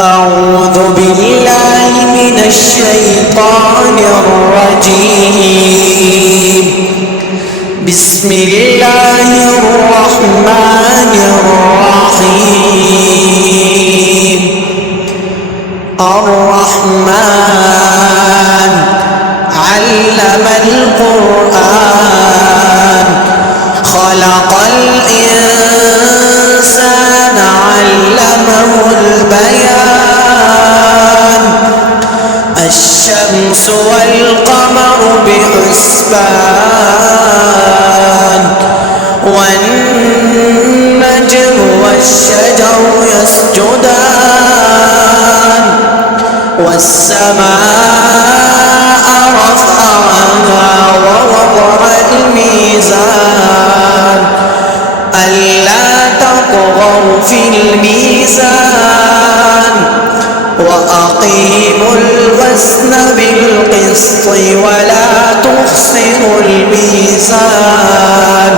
أعوذ بالله من الشيطان الرجيم. بسم الله الرحمن الرحيم. الرحمن علم القرآن خلق الإنسان علمه البيان الشمس والقمر بحسبان والنجم والشجر يسجدان والسماء رفعها ووضع الميزان ألا تطغوا في الميزان وأقيموا الوزن بالقسط ولا تخسروا الميزان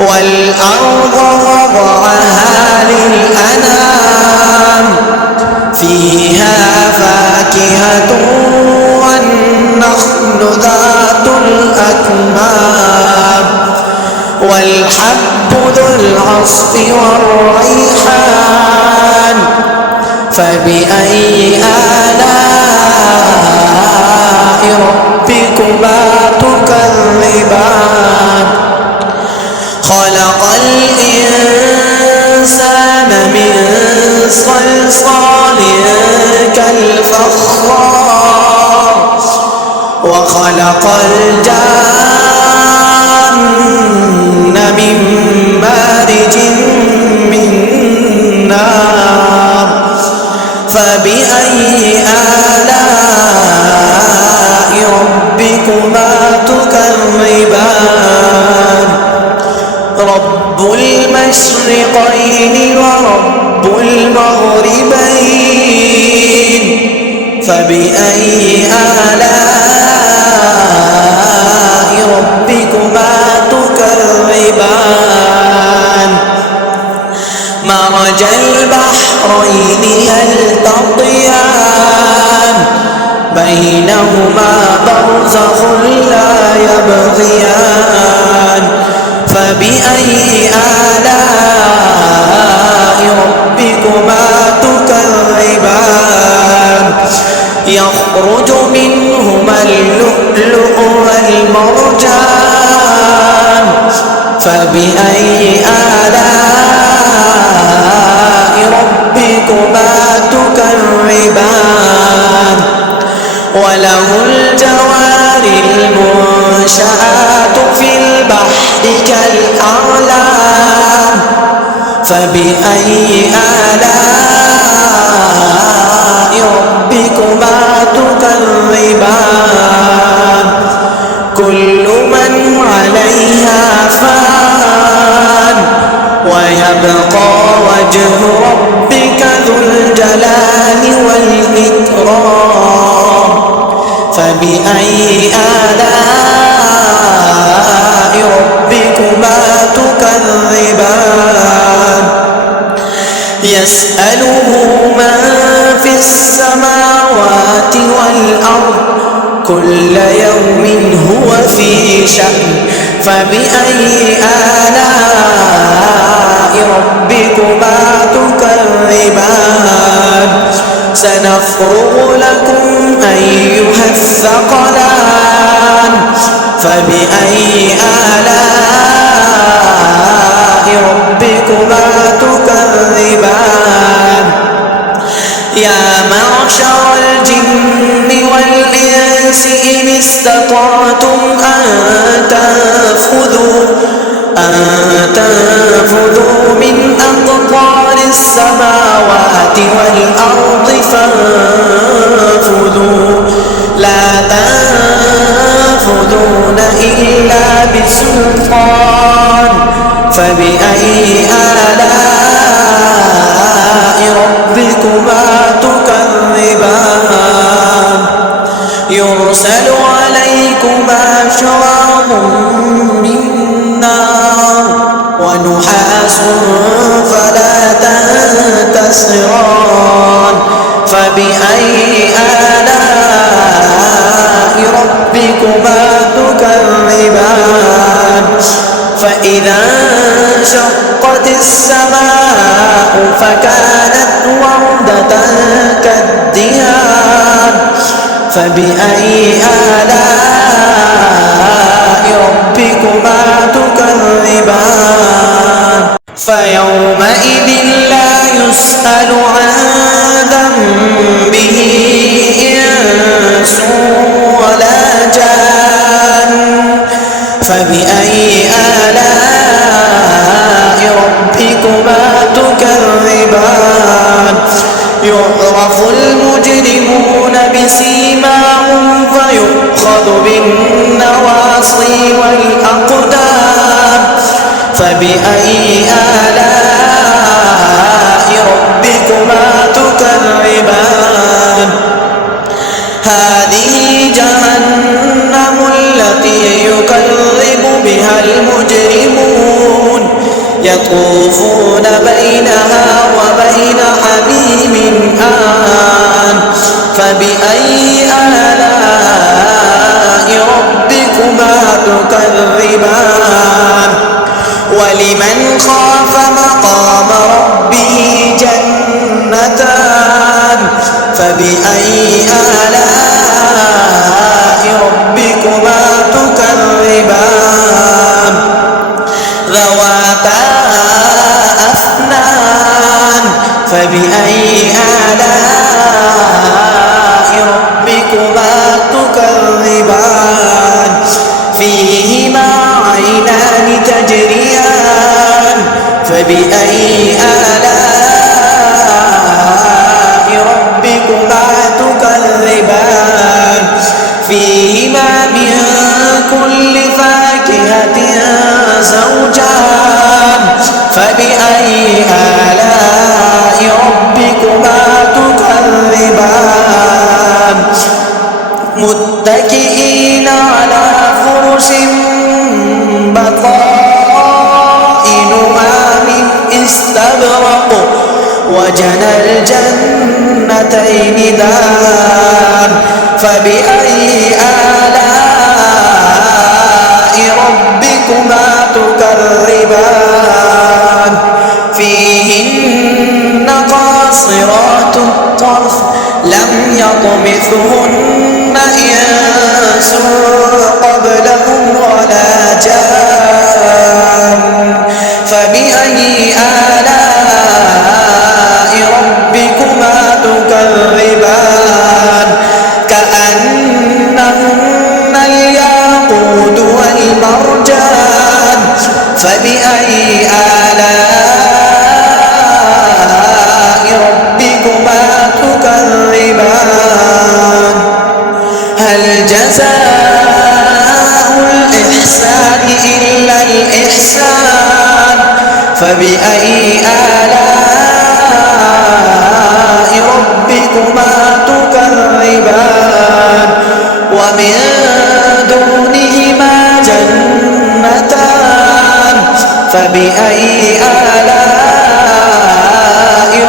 والأرض وضعها للأنام فيها فاكهة والنخل ذات الأكمام والحب ذو العصف والريحان فبأي آلاء ربكما تكذبان خلق الإنسان من صلصال كالفخار وخلق الجان من مارج من نار فبأي آلاء ربكما تكذبان رب المشرقين ورب المغربين فبأي آلاء ربكما تكذبان مرج البحرين يلتقيان بينهما برزخ لا يبغيان فبأي آلاء ربكما تكذبان يخرج منهما اللؤلؤ والمرجان فبأي آلاء ربكما تكذبان وله الجوار المنشآت في البحر كالأعلام فبأي آلاء ربكما تكذبان كل من عليها فان ويبقى وجه ربك ذو الجلال والإكرام فبأي آلاء ربكما تكذبان يسأله من في السماوات والأرض كل يوم هو في شأن فبأي آلاء ربكما تكذبان سنفرغ لكم أيها الثقلان فبأي آلاء ربكما تكذبان يا معشر الجن والإنس إن استطعتم أن تنفذوا من أقطار السماوات والأرض فانفذوا لا تنفذون إلا بسلطان فبأي آلاء ربكما تكذبان يرسل عليكما شواظ من نار ونحاس فلا تنتصران فبأي آلاء ربكما تكذبان فإذا انشقت السماء فكانت وردة كالدهان فبأي آلاء ربكما تكذبان فيومئذ لا يسأل عن ذنبه إنس ولا جان فبأي آلاء ربكما تكذبان يعرف المجرمون بسيماهم فيؤخذ بالنواصي والأقدام فبأي آلاء ربكما تكذبان هذه جهنم التي يكذب بها المجرمون يطوفون بينها وبين حميم آن فبأي آلاء ربكما تكذبان ولمن خاف مقام ربه جنتان فبأي آلاء ربكما تكذبان ذواتا أفنان فبأي آلاء ربكما تكذبان فيهما عينان تجريان فبأي آلاء ربكما تكذبان فيهما من كل فاكهة زوجان فبأي آلاء ربكما تكذبان متكئين على فرش بطائنها من استبرق وجنى الجنتين دان فبأي آلاء ربكما تكذبان فيهن قاصرات الطرف لم يطمثهن إنس قبلهم ولا جان فبأي آلاء ربكما تكذبان كأنهن الياقوت والمرجان فبأي آلاء ربكما تكذبان هل جزاء الإحسان إلا الإحسان فبأي آلاء ربكما تكذبان ومن دونهما جنتان فبأي آلاء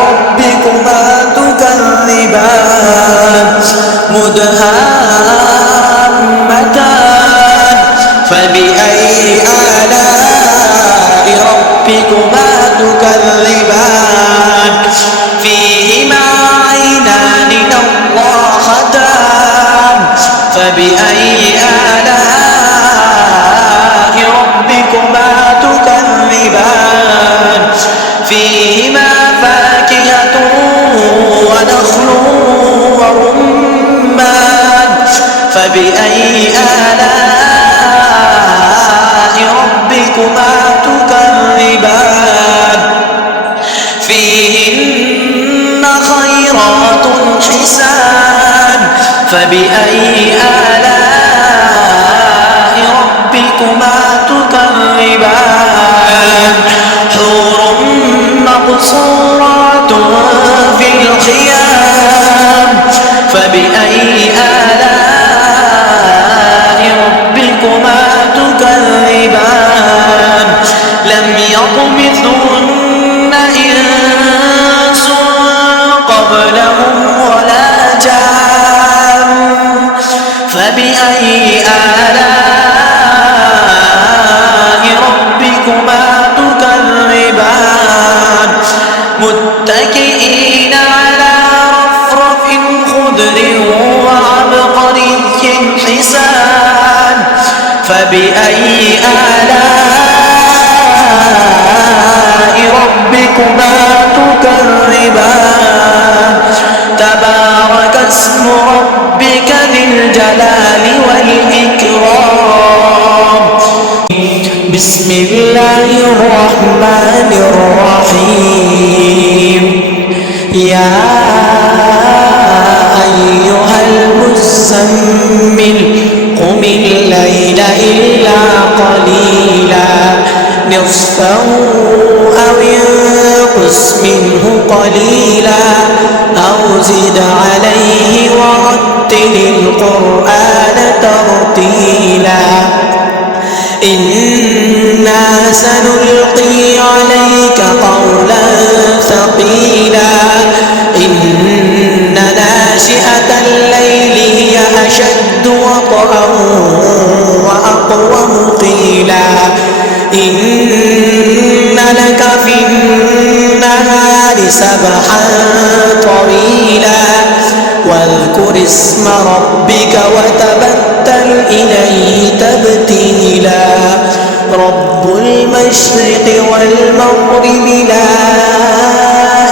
ربكما تكذبان مدهامتان فبأي آلاء ربكما تكذبان فيهما عينان نضاختان فبأي آلاء ربكما تكذبان فيهما فاكهة ونخل ورمان فبأي آلاء ربكما تكذبان فيهن خيرات حسان فبأي آلاء ربكما تكذبان حور مقصورات في الخيام فبأي آلاء ربكما تكذبان لم يطمثهن إنس قبلهم ولا فبأي آلاء ربكما تكذبان تبارك اسم ربك ذي الجلال والإكرام بسم الله الرحمن الرحيم يا أيها المزمل قم الليل إلا قليلا نصفه أو انقص منه قليلا أو زد عليه ورتل القرآن ترتيلا إنا سنلقي عليك قولا ثقيلا إن ناشئة الليل هي أشد وطئا وأقوم قيلا إن لك في النهار سبحا طويلا واذكر اسم ربك وتبتل إليه تبتيلا رب المشرق والمغرب لا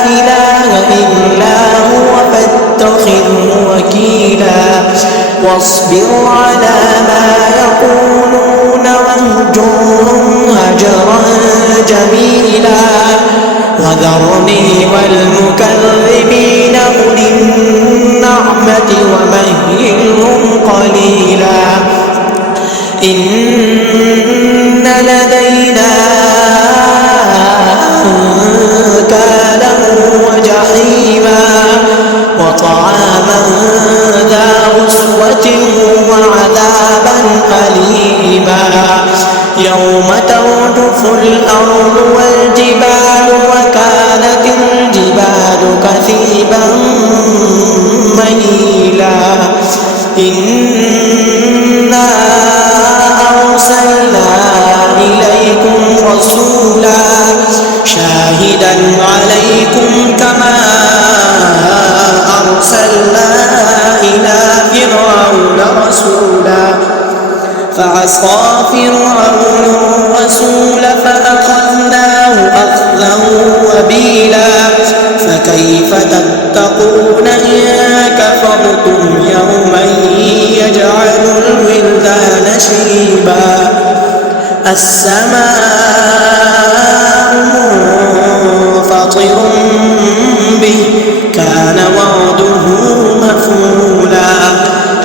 إله إلا هو فاتخذه وكيلا واصبر على ما يقولون واهجرهم هجرا جميلا وذرني والمكذبين أولي النعمة ومهلهم قليلا إن لدينا أنكالا وجحيما وطعاما ذا غصوة وعذابا أليما يوم ترجف الأرض والجبال وكانت الجبال كثيبا مهيلا إنا أرسلنا إليكم رسولا شاهدا عليكم كما أرسلنا إلى فرعون رسولا فعصى فرعون الرسول فأخذناه أخذا وبيلا فكيف تتقون إن كفرتم يوما يجعل الولدان شيبا السماء منفطر به كان وعده مفعولا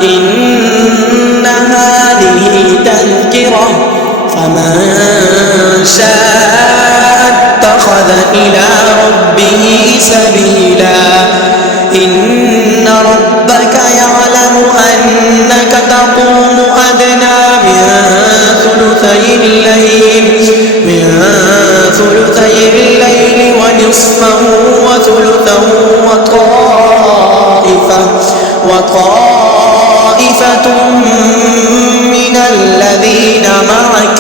إن هذه تذكرة فمن شاء اتخذ إلى ربه سبيلا إن ربك يعلم أنك تقوم أدنى من ثلثي الليل ونصفه وثلثه وطائفة من الذين معك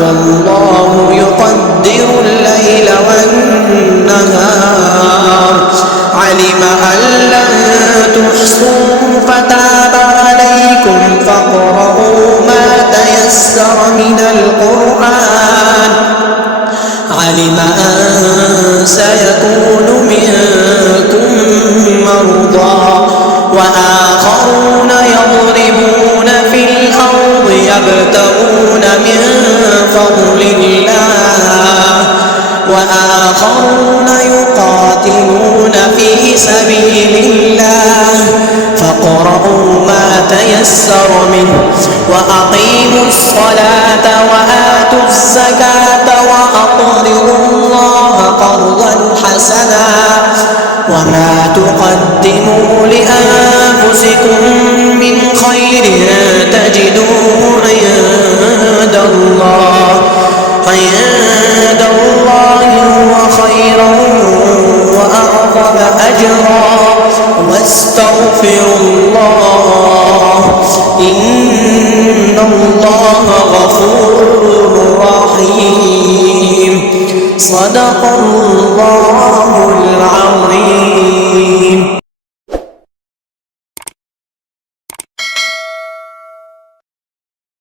والله يقدر الليل والنهار علم أن لن تحصوه فتاب عليكم فاقرؤوا ما تيسر من القرآن علم أن سيكون منكم مرضى وآخرون يضربون في الأرض يبتغون من فضل الله وآخرون يقاتلون في سبيل الله فاقرؤوا ما تيسر منه وأقيموا الصلاة وآتوا الزكاة وأقرضوا الله قرضا حسنا وما تقدموا لأنفسكم من خير تجدوه عند الله هو خيرا وأعظم أجرا واستغفروا الله إن الله غفور رحيم صدق الله